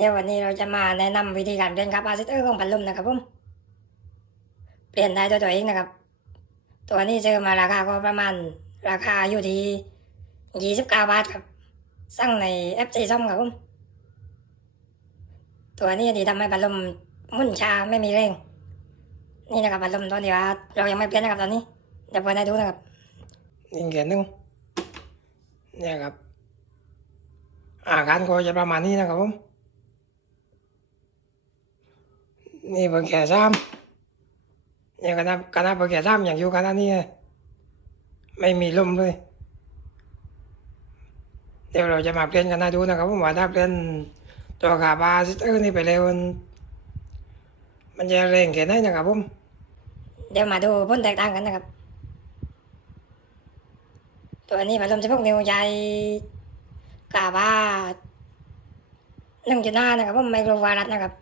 เดี๋ยววันนี้เราจะมาแนะนำวิธีการเปลี่ยนคาปาซิเตอร์ของพัดลมนะครับผม เปลี่ยนได้ด้วยตัวเองนะครับ ตัวนี้ซื้อมาราคาก็ประมาณราคาอยู่ที่ยี่สิบเก้าบาทครับ สั่งในแอปซีซ่อมครับผม ตัวนี้ที่ทำให้พัดลมมุ่นชาไม่มีแรงนี่นะครับพัดลมตัวที่ว่าเรายังไม่เปลี่ยนนะครับตอนนี้เดี๋ยวเปิดให้ดูนะครับนี่เขียนหนึ่งเนี่ยครับ อาการก็จะประมาณนี้นะครับผม นี่เบอร์แก่ซ้ำเนี่ยคณะคณะเบอร์แก่ซ้ำอย่างอยู่คณะนี้ไม่มีลมเลย เดี๋ยวเราจะมาเปลี่ยนกันนะดูนะครับผมว่าถ้าเปลี่ยนตัวขาบาซิเตอร์นี่ไปแล้วมันจะแรงแค่ไหนนะครับผมเดี๋ยวมาดูผลแตกต่างกันนะครับ ตัวนี้พัดลมจะพกนิ้วใหญ่กาบาหนึ่งจุดห้านะครับผมไมโครวารัตนะครับ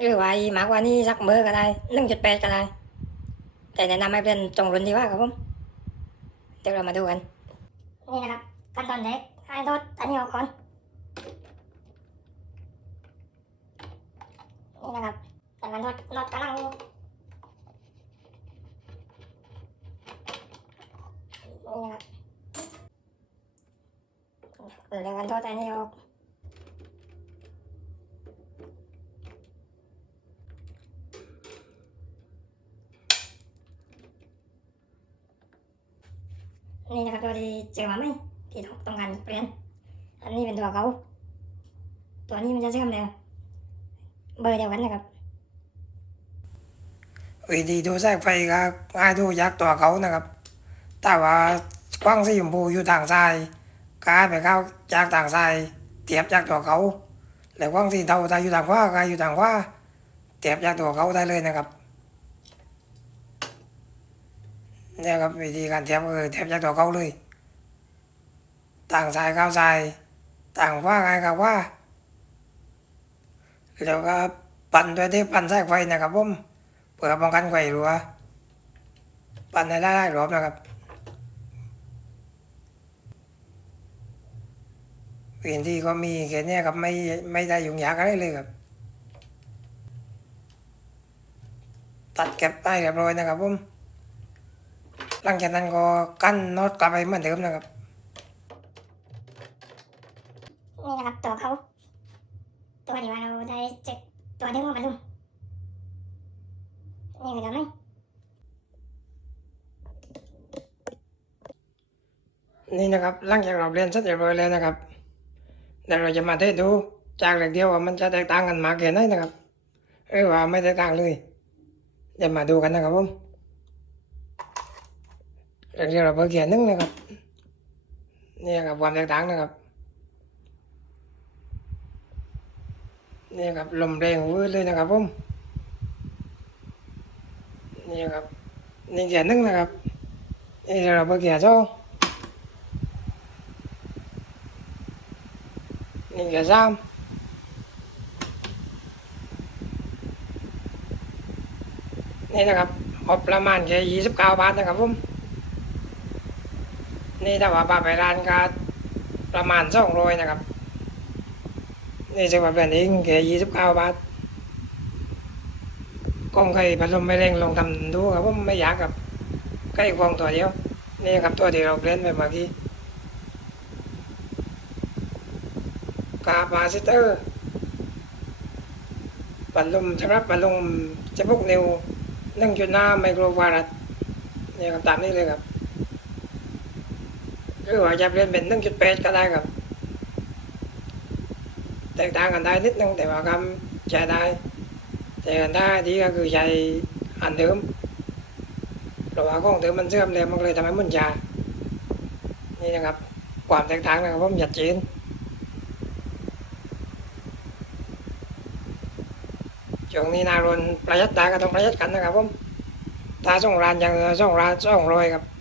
หรือว่าอีมากกว่านี้สักเบอร์ก็ได้หนึ่งจุดแปดก็ได้ แต่แนะนำให้เป็นตรงรุ่นดีกว่าครับผมเดี๋ยวเรามาดูกัน นี่นะครับขั้นตอนแรกให้ทดอันนี้ออกก่อนนี่นะครับแต่มันทดน็อตกำลังนี่นะครับเดี๋ยวกันทดอันนี้ออก นี่นะครับตัวที่เจอมาไหมที่ต้องการเปลี่ยน อันนี้เป็นตัวเขา ตัวนี้มันจะเชื่อมเร็วเบอร์เดียวกันนะครับวิธีดูแสงไฟก็ง่ายดูยากตัวเขานะครับ แต่ว่ากว้างสีชมพูอยู่ทางซ้ายกายไปเข้าจากทางซ้ายเทียบจากตัวเขาแล้วกว้างสีเทาถ้าอยู่ทางขวากายอยู่ทางขวาเทียบจากตัวเขาได้เลยนะครับ เนี่ยครับวิธีการเทียบก็คือเทียบจากตัวเขาเลย ต่างสายเข้าสายต่างว่าไงกับว่าแล้วก็ปั่นด้วยเทปปั่นสายไฟนะครับผมเพื่อป้องกันไฟรั่วปั่นให้ได้หลายรอบนะครับวิธีก็มีแค่เนี้ยครับไม่ไม่ได้ยุ่งยากอะไรเลยครับ ตัดเก็บได้เรียบร้อยนะครับผม หลังจากนั้นก็กั้นน็อตกลับไปเหมือนเดิมนะครับ นี่นะครับตัวเขา ตัวที่ว่าเราได้เจ็ดตัวเดิมของมันลุงนี่คือตัวไหมนี่นะครับหลังจากเราเรียนเสร็จเรียบร้อยแล้วนะครับเดี๋ยวเราจะมาเทสดูจากเหล็กเดียวว่ามันจะแตกต่างกันมากแค่ไหนนะครับหรือว่าไม่แตกต่างเลยเดี๋ยวมาดูกันนะครับผม เหล็กเดียวเราเพิ่งเขียนหนึ่งนะครับนี่ครับความแตกต่างนะครับนี่ครับลมแรงวืดเลยนะครับผมนี่ครับนี่เขียนหนึ่งนะครับนี่เราเพิ่งเขียนสองนี่ก็ซ้ำนี่นะครับเอาประมาณแค่ยี่สิบเก้าบาทนะครับผม นี่ถ้าว่าปาไปร้านก็ประมาณสองร้อยนะครับ นี่จะว่าเป็นเองแค่ยี่สิบเก้าบาทกล้องไข่พัดลมไม่แรงลองทำดูครับผมไม่อยากกับใกล้ฟองตัวเดียว นี่ครับตัวที่เราเล่นไปเมื่อกี้กาปาซิเตอร์ปัดลมสำหรับปัดลมจะพกนิวนึ่งจุดห้าไมโครฟารัดเนี่ยครับตามนี้เลยครับ รือว่าจะเปลี่ยนเป็นหนึ่งจุดแปดก็ได้ครับ แตกต่างกันได้นิดนึงแต่ว่าคำใช้ได้ แต่กันได้ที่ก็คือใช้อันเดิมเพราะว่าของเดิมมันเสื่อมแล้วมันเลยทำให้มันยานี่นะครับ ความแตกต่างนะครับผมชัดเจนช่วงนี้นารนประหยัดได้ก็ต้องประหยัดกันนะครับผมถ้าส่งร้านอย่างส่งร้านส่งรอยครับ